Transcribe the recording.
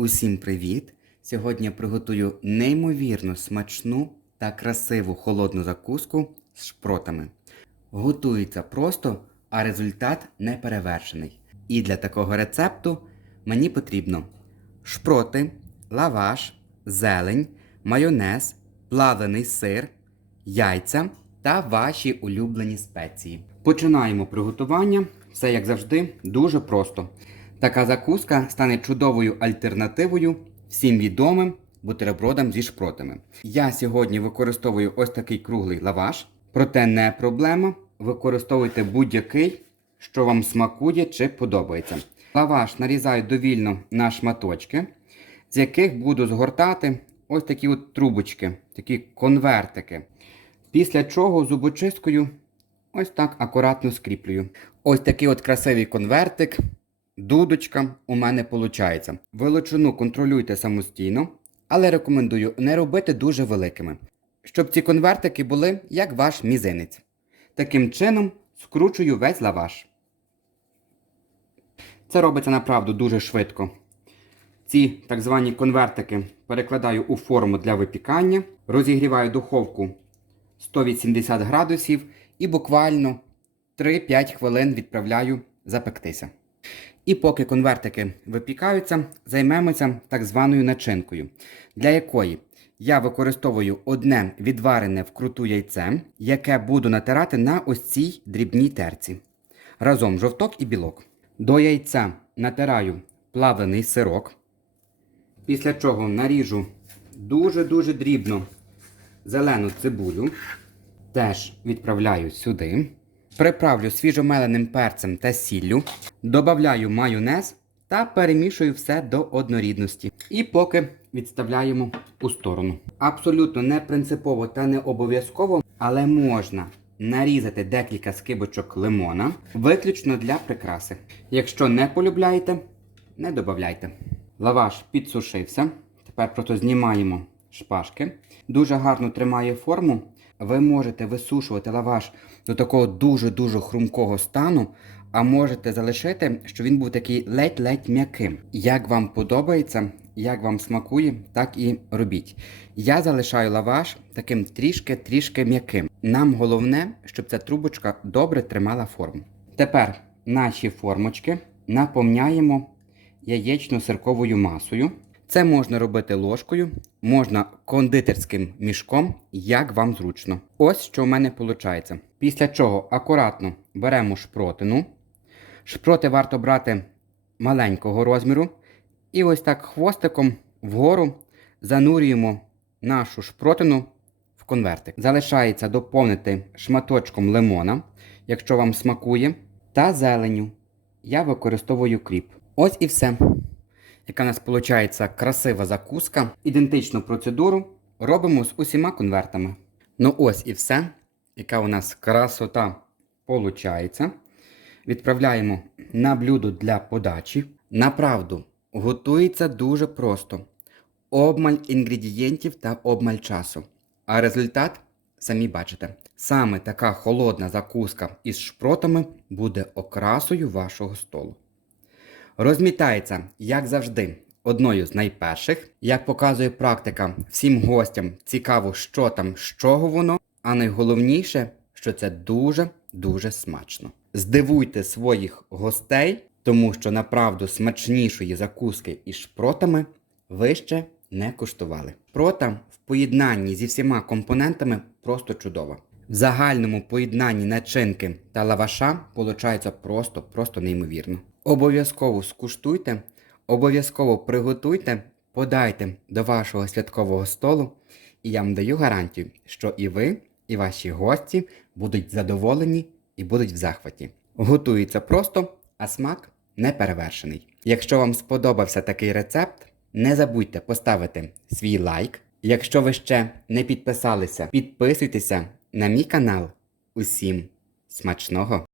Усім привіт! Сьогодні я приготую неймовірно смачну та красиву холодну закуску з шпротами. Готується просто, а результат неперевершений. І для такого рецепту мені потрібно шпроти, лаваш, зелень, майонез, плавлений сир, яйця та ваші улюблені спеції. Починаємо приготування. Все як завжди дуже просто. Така закуска стане чудовою альтернативою всім відомим бутербродам зі шпротами. Я сьогодні використовую ось такий круглий лаваш, проте не проблема. Використовуйте будь-який, що вам смакує чи подобається. Лаваш нарізаю довільно на шматочки, з яких буду згортати ось такі от трубочки, такі конвертики. Після чого зубочисткою ось так акуратно скріплюю. Ось такий от красивий конвертик, дудочка у мене виходить. Величину контролюйте самостійно, але рекомендую не робити дуже великими, щоб ці конвертики були як ваш мізинець. Таким чином скручую весь лаваш. Це робиться направду дуже швидко. Ці так звані конвертики перекладаю у форму для випікання, розігріваю духовку 180 градусів і буквально 3-5 хвилин відправляю запектися. І поки конвертики випікаються, займемося так званою начинкою, для якої я використовую одне відварене вкруту яйце, яке буду натирати на ось цій дрібній терці. Разом жовток і білок. До яйця натираю плавлений сирок. Після чого наріжу дуже-дуже дрібно зелену цибулю. Теж відправляю сюди. Приправлю свіжомеленим перцем та сіллю. Добавляю майонез та перемішую все до однорідності. І поки відставляємо у сторону. Абсолютно не принципово та не обов'язково, але можна нарізати декілька скибочок лимона, виключно для прикраси. Якщо не полюбляєте, не додавайте. Лаваш підсушився. Тепер просто знімаємо шпажки. Дуже гарно тримає форму. Ви можете висушувати лаваш до такого дуже-дуже хрумкого стану, а можете залишити, щоб він був такий ледь-ледь м'яким. Як вам подобається, як вам смакує, так і робіть. Я залишаю лаваш таким трішки-трішки м'яким. Нам головне, щоб ця трубочка добре тримала форму. Тепер наші формочки наповняємо яєчно-сирковою масою. Це можна робити ложкою, можна кондитерським мішком, як вам зручно. Ось що в мене виходить. Після чого акуратно беремо шпротину. Шпроти варто брати маленького розміру. І ось так хвостиком вгору занурюємо нашу шпротину в конвертик. Залишається доповнити шматочком лимона, якщо вам смакує, та зеленю. Я використовую кріп. Ось і все яка у нас виходить красива закуска. Ідентичну процедуру робимо з усіма конвертами. Ну ось і все. Яка у нас красота виходить. Відправляємо на блюдо для подачі. Направду, готується дуже просто. Обмаль інгредієнтів та обмаль часу. А результат самі бачите. Саме така холодна закуска із шпротами буде окрасою вашого столу. Розмітається, як завжди, одною з найперших. Як показує практика, всім гостям цікаво, що там, з чого воно, а найголовніше, що це дуже-дуже смачно. Здивуйте своїх гостей, тому що направду смачнішої закуски із шпротами ви ще не куштували. Шпрота в поєднанні зі всіма компонентами просто чудова. В загальному поєднанні начинки та лаваша виходить просто, просто неймовірно. Обов'язково скуштуйте, обов'язково приготуйте, подайте до вашого святкового столу, і я вам даю гарантію, що і ви, і ваші гості будуть задоволені і будуть в захваті. Готується просто, а смак не перевершений. Якщо вам сподобався такий рецепт, не забудьте поставити свій лайк. Якщо ви ще не підписалися, підписуйтеся на мій канал. Усім смачного!